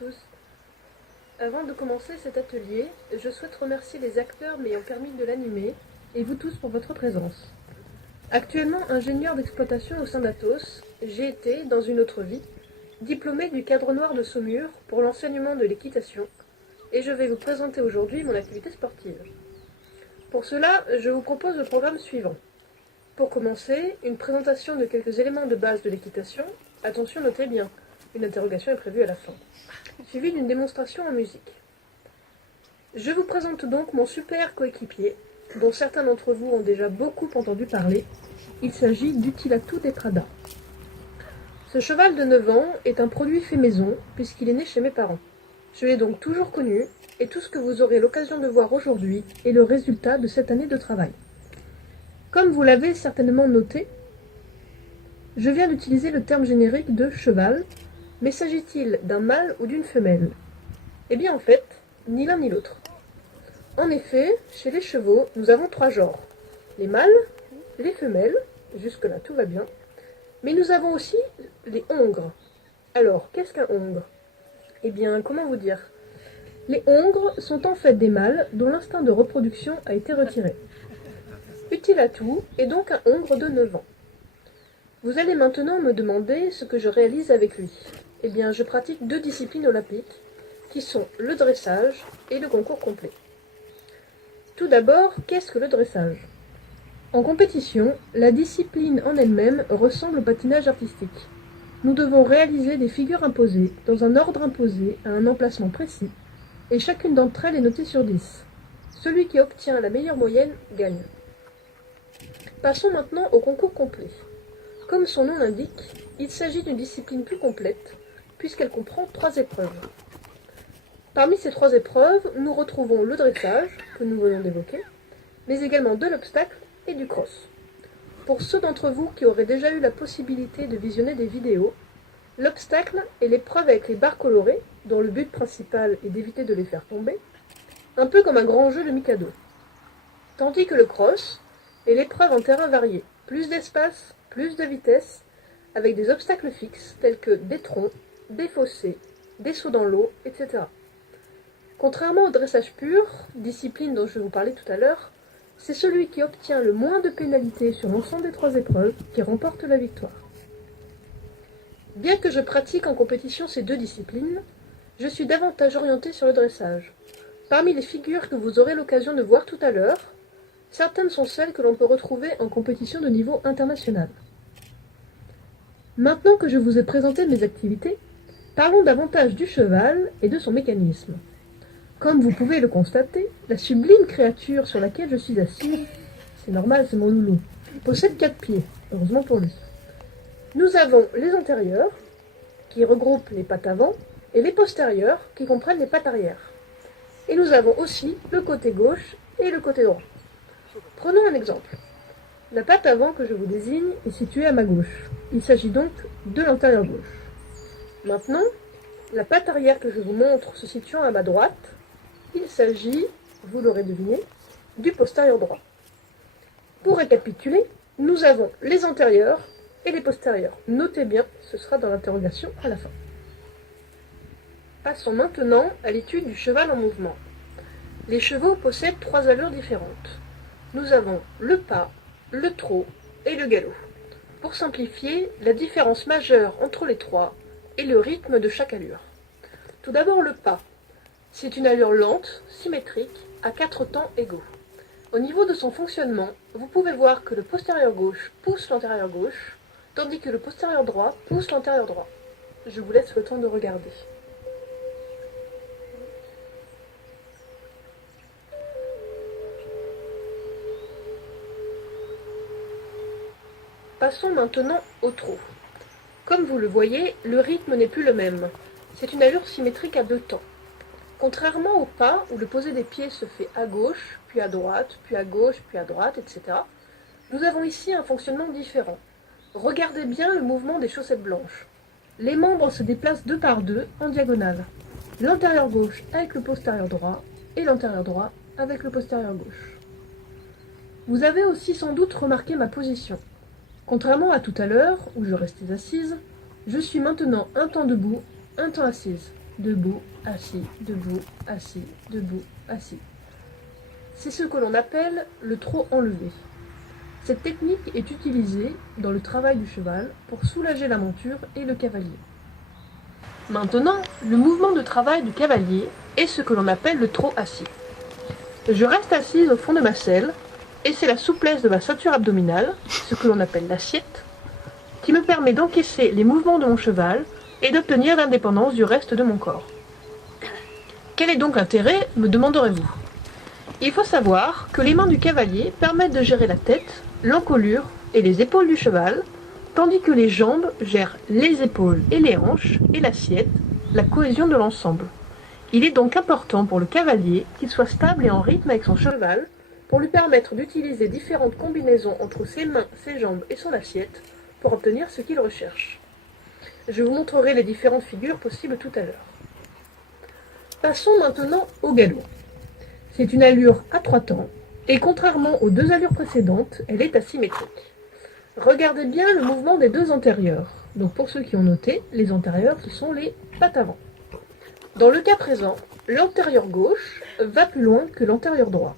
tous. Avant de commencer cet atelier, je souhaite remercier les acteurs m'ayant permis de l'animer et vous tous pour votre présence. Actuellement ingénieur d'exploitation au sein d'Atos, j'ai été, dans une autre vie, diplômé du Cadre Noir de Saumur pour l'enseignement de l'équitation et je vais vous présenter aujourd'hui mon activité sportive. Pour cela, je vous propose le programme suivant. Pour commencer, une présentation de quelques éléments de base de l'équitation. Attention, notez bien, une interrogation est prévue à la fin. Suivie d'une démonstration en musique. Je vous présente donc mon super coéquipier, dont certains d'entre vous ont déjà beaucoup entendu parler. Il s'agit d'Utilatou des Prada. Ce cheval de 9 ans est un produit fait maison, puisqu'il est né chez mes parents. Je l'ai donc toujours connu, et tout ce que vous aurez l'occasion de voir aujourd'hui est le résultat de cette année de travail. Comme vous l'avez certainement noté, je viens d'utiliser le terme générique de cheval, mais s'agit-il d'un mâle ou d'une femelle? Eh bien en fait, ni l'un ni l'autre. En effet, chez les chevaux, nous avons 3 genres. Les mâles, les femelles, jusque-là tout va bien, mais nous avons aussi les hongres. Alors, qu'est-ce qu'un hongre? Eh bien, comment vous dire? Les hongres sont en fait des mâles dont l'instinct de reproduction a été retiré. Utilatou est donc un hongre de 9 ans. Vous allez maintenant me demander ce que je réalise avec lui. Eh bien, je pratique 2 disciplines olympiques, qui sont le dressage et le concours complet. Tout d'abord, qu'est-ce que le dressage? En compétition, la discipline en elle-même ressemble au patinage artistique. Nous devons réaliser des figures imposées, dans un ordre imposé, à un emplacement précis, et chacune d'entre elles est notée sur 10. Celui qui obtient la meilleure moyenne gagne. Passons maintenant au concours complet. Comme son nom l'indique, il s'agit d'une discipline plus complète, puisqu'elle comprend 3 épreuves. Parmi ces 3 épreuves, nous retrouvons le dressage, que nous venons d'évoquer, mais également de l'obstacle et du cross. Pour ceux d'entre vous qui auraient déjà eu la possibilité de visionner des vidéos, l'obstacle est l'épreuve avec les barres colorées, dont le but principal est d'éviter de les faire tomber, un peu comme un grand jeu de Mikado. Tandis que le cross est l'épreuve en terrain varié, plus d'espace, plus de vitesse, avec des obstacles fixes tels que des troncs, des fossés, des sauts dans l'eau, etc. Contrairement au dressage pur, discipline dont je vous parlais tout à l'heure, c'est celui qui obtient le moins de pénalités sur l'ensemble des 3 épreuves qui remporte la victoire. Bien que je pratique en compétition ces 2 disciplines, je suis davantage orientée sur le dressage. Parmi les figures que vous aurez l'occasion de voir tout à l'heure, certaines sont celles que l'on peut retrouver en compétition de niveau international. Maintenant que je vous ai présenté mes activités, parlons davantage du cheval et de son mécanisme. Comme vous pouvez le constater, la sublime créature sur laquelle je suis assise, c'est normal, c'est mon loulou, possède 4 pieds, heureusement pour lui. Nous avons les antérieurs, qui regroupent les pattes avant, et les postérieurs, qui comprennent les pattes arrière. Et nous avons aussi le côté gauche et le côté droit. Prenons un exemple. La patte avant que je vous désigne est située à ma gauche. Il s'agit donc de l'antérieur gauche. Maintenant, la patte arrière que je vous montre se situant à ma droite, il s'agit, vous l'aurez deviné, du postérieur droit. Pour récapituler, nous avons les antérieurs et les postérieurs. Notez bien, ce sera dans l'interrogation à la fin. Passons maintenant à l'étude du cheval en mouvement. Les chevaux possèdent 3 allures différentes. Nous avons le pas, le trot et le galop. Pour simplifier, la différence majeure entre les 3 est le rythme de chaque allure. Tout d'abord le pas. C'est une allure lente, symétrique, à 4 temps égaux. Au niveau de son fonctionnement, vous pouvez voir que le postérieur gauche pousse l'antérieur gauche, tandis que le postérieur droit pousse l'antérieur droit. Je vous laisse le temps de regarder. Passons maintenant au trot. Comme vous le voyez, le rythme n'est plus le même. C'est une allure symétrique à 2 temps. Contrairement au pas, où le posé des pieds se fait à gauche, puis à droite, puis à gauche, puis à droite, etc., nous avons ici un fonctionnement différent. Regardez bien le mouvement des chaussettes blanches. Les membres se déplacent 2 par 2 en diagonale. L'antérieur gauche avec le postérieur droit, et l'antérieur droit avec le postérieur gauche. Vous avez aussi sans doute remarqué ma position. Contrairement à tout à l'heure, où je restais assise, je suis maintenant un temps debout, un temps assise. debout, assis, debout, assis, debout, assis. C'est ce que l'on appelle le trot enlevé. Cette technique est utilisée dans le travail du cheval pour soulager la monture et le cavalier. Maintenant, le mouvement de travail du cavalier est ce que l'on appelle le trot assis. Je reste assise au fond de ma selle, et c'est la souplesse de ma ceinture abdominale, ce que l'on appelle l'assiette, qui me permet d'encaisser les mouvements de mon cheval et d'obtenir l'indépendance du reste de mon corps. Quel est donc l'intérêt, me demanderez-vous? Il faut savoir que les mains du cavalier permettent de gérer la tête, l'encolure et les épaules du cheval, tandis que les jambes gèrent les épaules et les hanches et l'assiette, la cohésion de l'ensemble. Il est donc important pour le cavalier qu'il soit stable et en rythme avec son cheval pour lui permettre d'utiliser différentes combinaisons entre ses mains, ses jambes et son assiette pour obtenir ce qu'il recherche. Je vous montrerai les différentes figures possibles tout à l'heure. Passons maintenant au galop. C'est une allure à 3 temps, et contrairement aux 2 allures précédentes, elle est asymétrique. Regardez bien le mouvement des 2 antérieurs. Donc pour ceux qui ont noté, les antérieurs, ce sont les pattes avant. Dans le cas présent, l'antérieur gauche va plus loin que l'antérieur droit.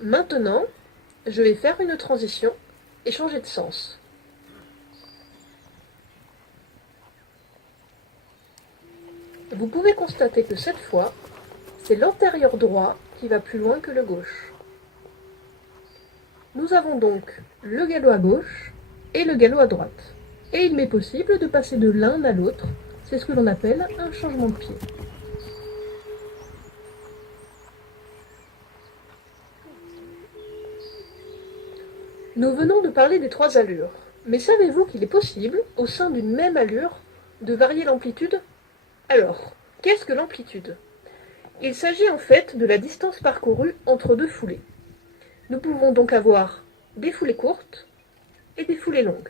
Maintenant, je vais faire une transition et changer de sens. Vous pouvez constater que cette fois, c'est l'antérieur droit qui va plus loin que le gauche. Nous avons donc le galop à gauche et le galop à droite. Et il m'est possible de passer de l'un à l'autre, c'est ce que l'on appelle un changement de pied. Nous venons de parler des 3 allures, mais savez-vous qu'il est possible, au sein d'une même allure, de varier l'amplitude? Alors, qu'est-ce que l'amplitude? Il s'agit en fait de la distance parcourue entre 2 foulées. Nous pouvons donc avoir des foulées courtes et des foulées longues.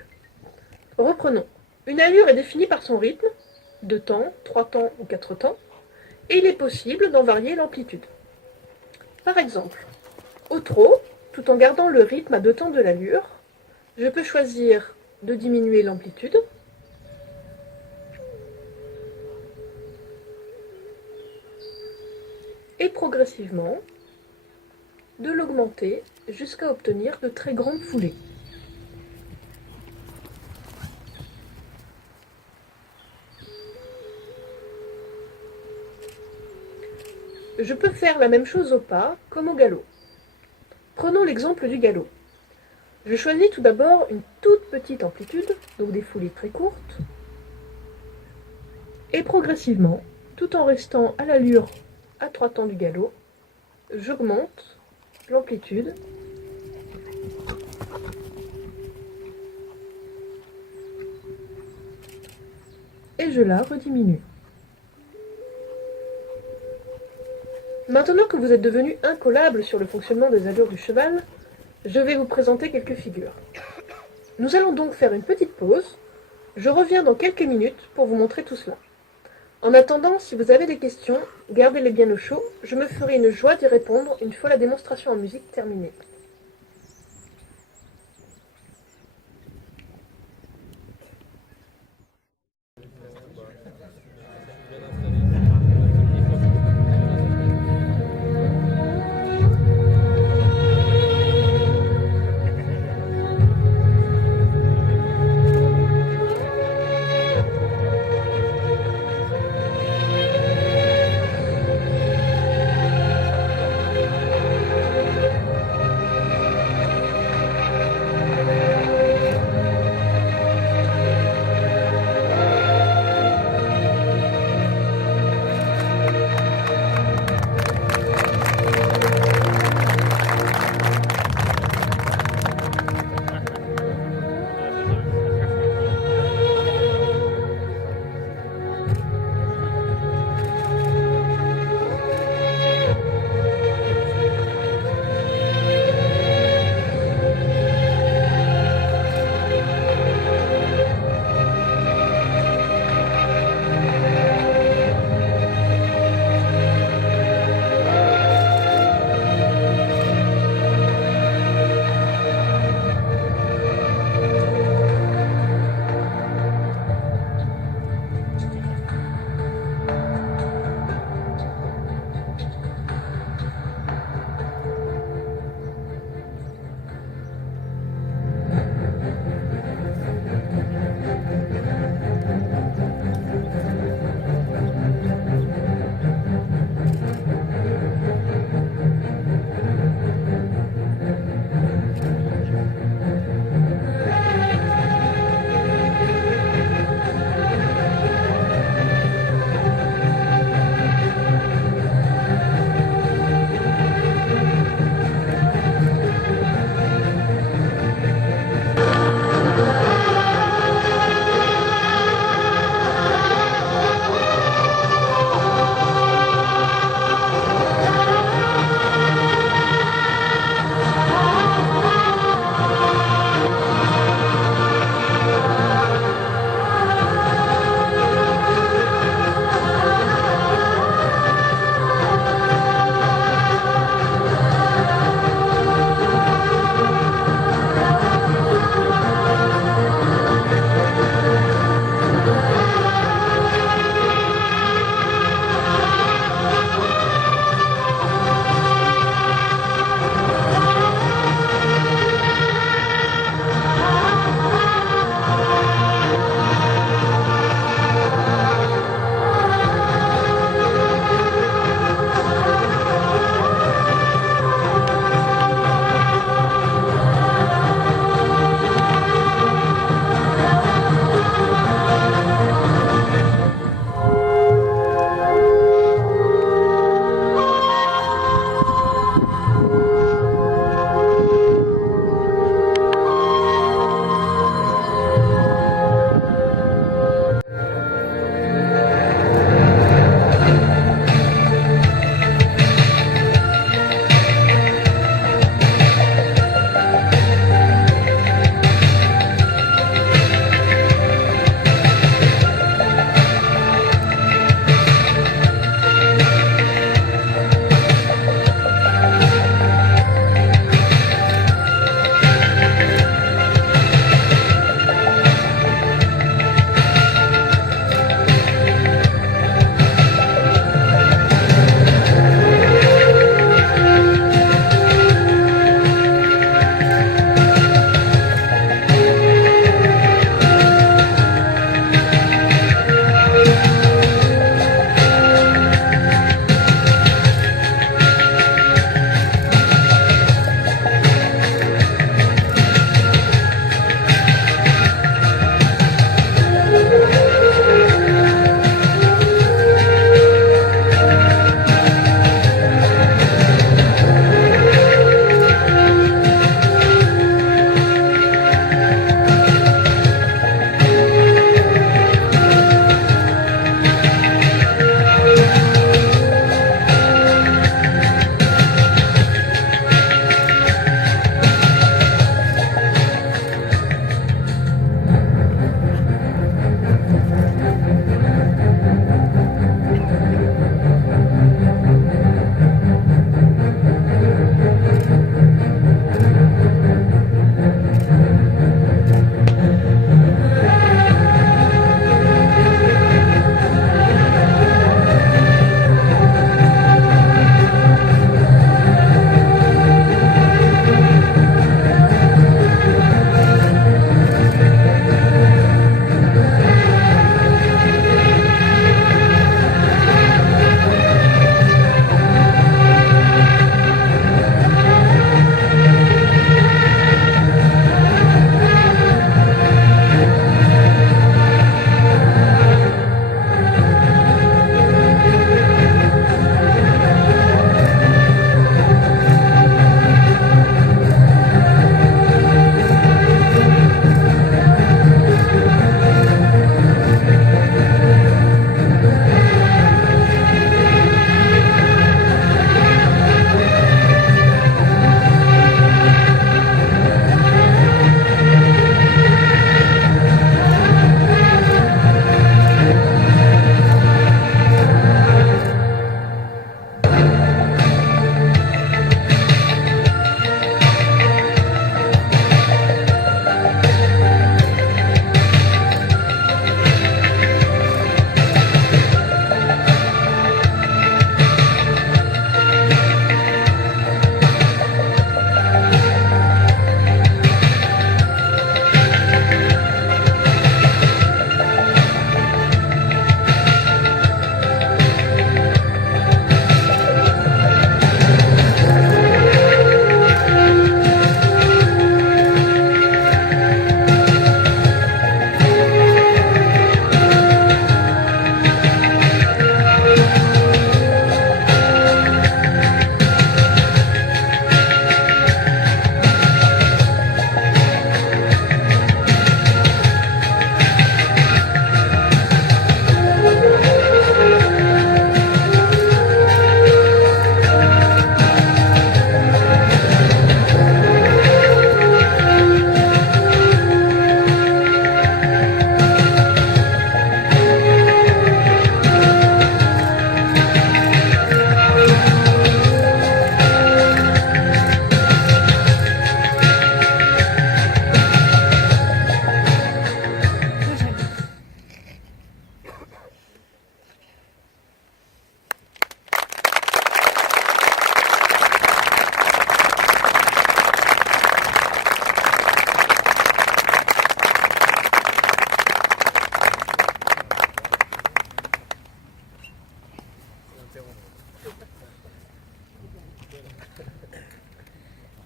Reprenons. Une allure est définie par son rythme, 2 temps, 3 temps ou 4 temps, et il est possible d'en varier l'amplitude. Par exemple, au trot, tout en gardant le rythme à 2 temps de l'allure, je peux choisir de diminuer l'amplitude, et progressivement de l'augmenter jusqu'à obtenir de très grandes foulées. Je peux faire la même chose au pas comme au galop. Prenons l'exemple du galop. Je choisis tout d'abord une toute petite amplitude, donc des foulées très courtes, et progressivement, tout en restant à l'allure à 3 temps du galop, j'augmente l'amplitude et je la rediminue. Maintenant que vous êtes devenu incollable sur le fonctionnement des allures du cheval, je vais vous présenter quelques figures. Nous allons donc faire une petite pause. Je reviens dans quelques minutes pour vous montrer tout cela. En attendant, si vous avez des questions, gardez-les bien au chaud. Je me ferai une joie d'y répondre une fois la démonstration en musique terminée.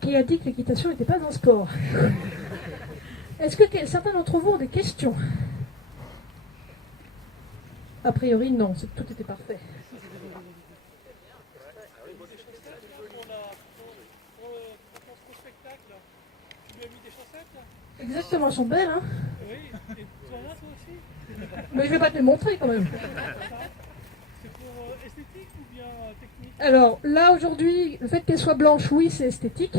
qui a dit que l'équitation n'était pas un sport. Est-ce que certains d'entre vous ont des questions? A priori, non, tout était parfait. Exactement, elles sont belles, hein? Oui, et toi là, toi aussi? Mais je vais pas te les montrer quand même. C'est pour esthétique ou bien technique? Alors là, aujourd'hui, le fait qu'elles soient blanches, oui, c'est esthétique.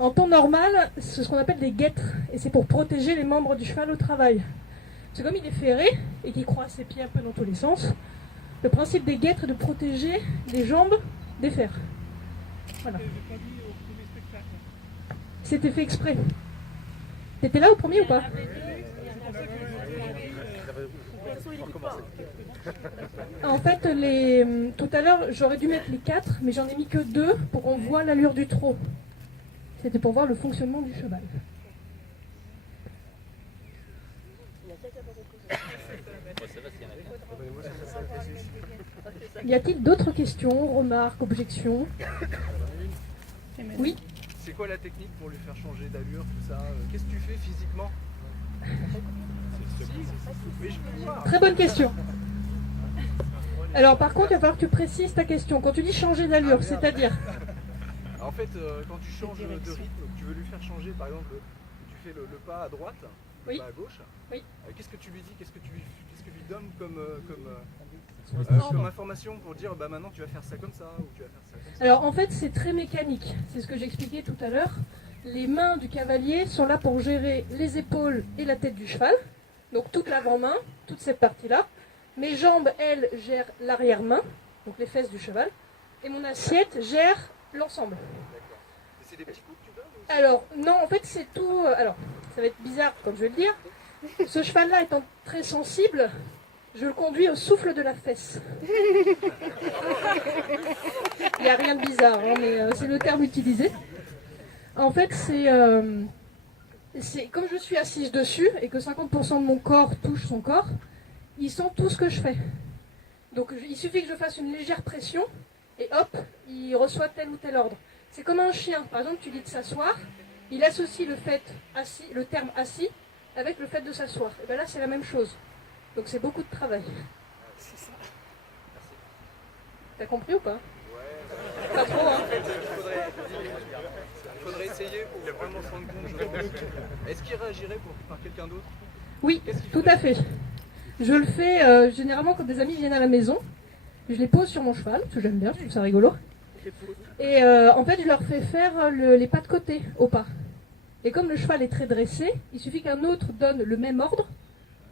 En temps normal, c'est ce qu'on appelle des guêtres, et c'est pour protéger les membres du cheval au travail. C'est comme il est ferré, et qu'il croise ses pieds un peu dans tous les sens, le principe des guêtres est de protéger les jambes des fers. Voilà. J'ai pas dit au premier spectacle. C'était fait exprès. T'étais là au premier ou pas? En fait, tout à l'heure, j'aurais dû mettre les 4, mais j'en ai mis que 2 pour qu'on voit l'allure du trot. C'était pour voir le fonctionnement du cheval. Y a-t-il d'autres questions, remarques, objections? Oui. C'est quoi la technique pour lui faire changer d'allure, tout ça? Qu'est-ce que tu fais physiquement? Mais je peux voir. Très bonne question. Alors par contre, il va falloir que tu précises ta question. Quand tu dis changer d'allure, c'est-à-dire? En fait, quand tu changes de rythme, tu veux lui faire changer, par exemple, tu fais le pas à droite, le Oui. pas à gauche. Oui. Qu'est-ce que tu lui dis? Qu'est-ce que tu lui donnes comme information pour dire bah maintenant tu vas faire ça comme ça ou tu vas faire ça comme ça? Alors en fait, c'est très mécanique. C'est ce que j'expliquais tout à l'heure. Les mains du cavalier sont là pour gérer les épaules et la tête du cheval. Donc toute l'avant-main, toute cette partie-là. Mes jambes, elles, gèrent l'arrière-main, donc les fesses du cheval. Et mon assiette gère l'ensemble. D'accord. Et c'est des petits coups que tu donnes ou... Alors, non, en fait, c'est tout... Alors, ça va être bizarre, comme je vais le dire. Ce cheval-là étant très sensible, je le conduis au souffle de la fesse. Il n'y a rien de bizarre, hein, mais c'est le terme utilisé. En fait, c'est comme je suis assise dessus et que 50% de mon corps touche son corps, il sent tout ce que je fais. Donc il suffit que je fasse une légère pression et hop, il reçoit tel ou tel ordre. C'est comme un chien. Par exemple, tu dis de s'asseoir, il associe le terme assis avec le fait de s'asseoir. Et bien là, c'est la même chose. Donc c'est beaucoup de travail. C'est ça. Merci. T'as compris ou pas? Ouais. Pas trop, hein? Il faudrait essayer pour vraiment se rendre compte, je pense. Est-ce qu'il réagirait par quelqu'un d'autre? Oui, tout à fait. Je le fais généralement quand des amis viennent à la maison. Je les pose sur mon cheval, parce que j'aime bien, je trouve ça rigolo. Et en fait, je leur fais faire les pas de côté au pas. Et comme le cheval est très dressé, il suffit qu'un autre donne le même ordre,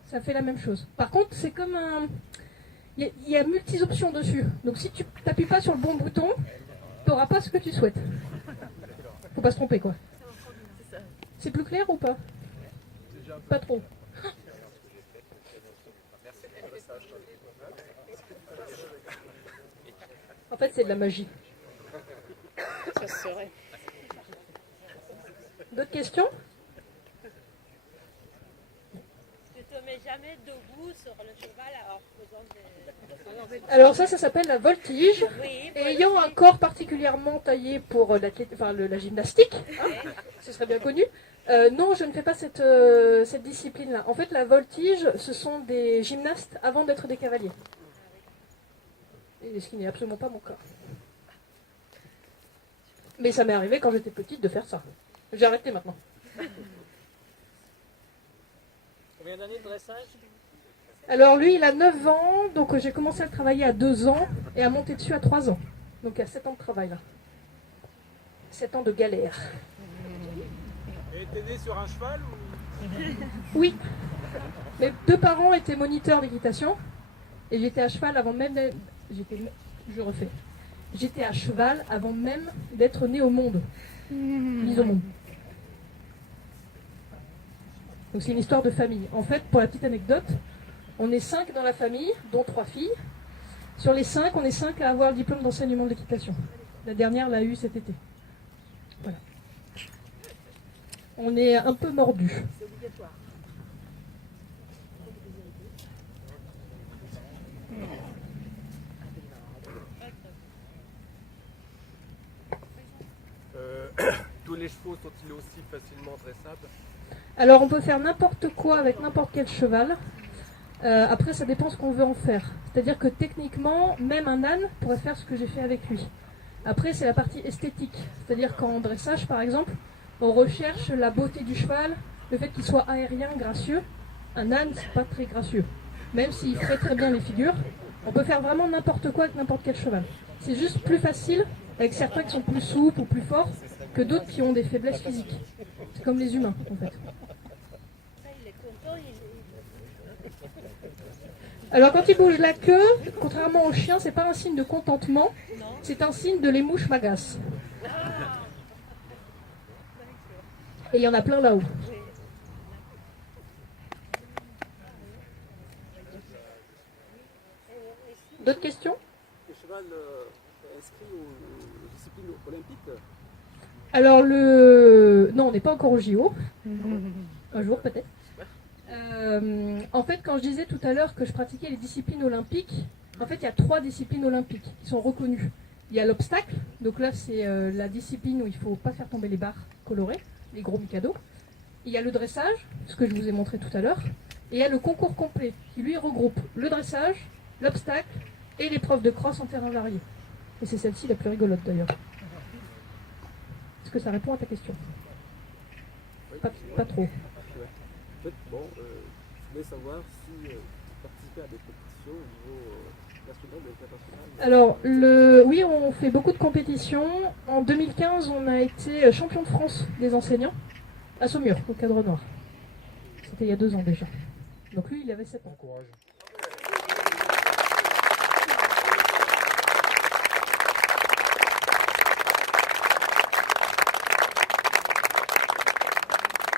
ça fait la même chose. Par contre, c'est comme un... Il y a multi-options dessus. Donc si tu n'appuies pas sur le bon bouton, tu n'auras pas ce que tu souhaites. Faut pas se tromper, quoi. C'est plus clair ou pas? Pas trop. En fait, c'est de la magie. Ça serait. D'autres questions? Tu te mets jamais debout sur le cheval en faisant des... Alors ça s'appelle la voltige. Oui, Et ayant un corps particulièrement taillé pour la gymnastique, hein, ce serait bien connu, non, je ne fais pas cette discipline-là. En fait, la voltige, ce sont des gymnastes avant d'être des cavaliers. Et ce qui n'est absolument pas mon cas. Mais ça m'est arrivé quand j'étais petite de faire ça. J'ai arrêté maintenant. Combien d'années de dressage? Alors lui, il a 9 ans, donc j'ai commencé à le travailler à 2 ans et à monter dessus à 3 ans. Donc il y a 7 ans de travail là. 7 ans de galère. Et t'es né sur un cheval ou... Oui. Mes 2 parents étaient moniteurs d'équitation et j'étais à cheval avant même d'être... J'étais à cheval avant même d'être née au monde. Mise au monde. Donc c'est une histoire de famille. En fait, pour la petite anecdote, on est 5 dans la famille, dont 3 filles. Sur les 5, on est 5 à avoir le diplôme d'enseignement de l'équitation. La dernière l'a eu cet été. Voilà. On est un peu mordus. C'est obligatoire. Tout les chevaux sont-ils aussi facilement dressables? Alors on peut faire n'importe quoi avec n'importe quel cheval. Après ça dépend ce qu'on veut en faire. C'est-à-dire que techniquement, même un âne pourrait faire ce que j'ai fait avec lui. Après c'est la partie esthétique. C'est-à-dire qu'en dressage par exemple, on recherche la beauté du cheval, le fait qu'il soit aérien, gracieux. Un âne c'est pas très gracieux. Même s'il fait très bien les figures, on peut faire vraiment n'importe quoi avec n'importe quel cheval. C'est juste plus facile avec certains qui sont plus souples ou plus forts que d'autres qui ont des faiblesses physiques. C'est comme les humains en fait. Ça, il est content, Alors quand il bouge la queue, contrairement au chien, c'est pas un signe de contentement, c'est un signe de les mouches m'agacent. Et il y en a plein là-haut. D'autres questions? Le cheval est inscrit aux disciplines olympiques? Alors non, on n'est pas encore au JO. Un jour peut-être. En fait, quand je disais tout à l'heure que je pratiquais les disciplines olympiques, en fait, il y a 3 disciplines olympiques qui sont reconnues. Il y a l'obstacle, donc là, c'est la discipline où il ne faut pas faire tomber les barres colorées, les gros Mikado. Il y a le dressage, ce que je vous ai montré tout à l'heure. Et il y a le concours complet, qui lui regroupe le dressage, l'obstacle et l'épreuve de crosse en terrain varié. Et c'est celle-ci la plus rigolote d'ailleurs. Est-ce que ça répond à ta question? Pas trop. En fait, bon, je voulais savoir si vous participez à des compétitions au niveau national et international. Alors, oui, on fait beaucoup de compétitions. En 2015, on a été champion de France des enseignants à Saumur, au Cadre Noir. C'était il y a 2 ans déjà. Donc lui, il avait 7 ans. Bon courage.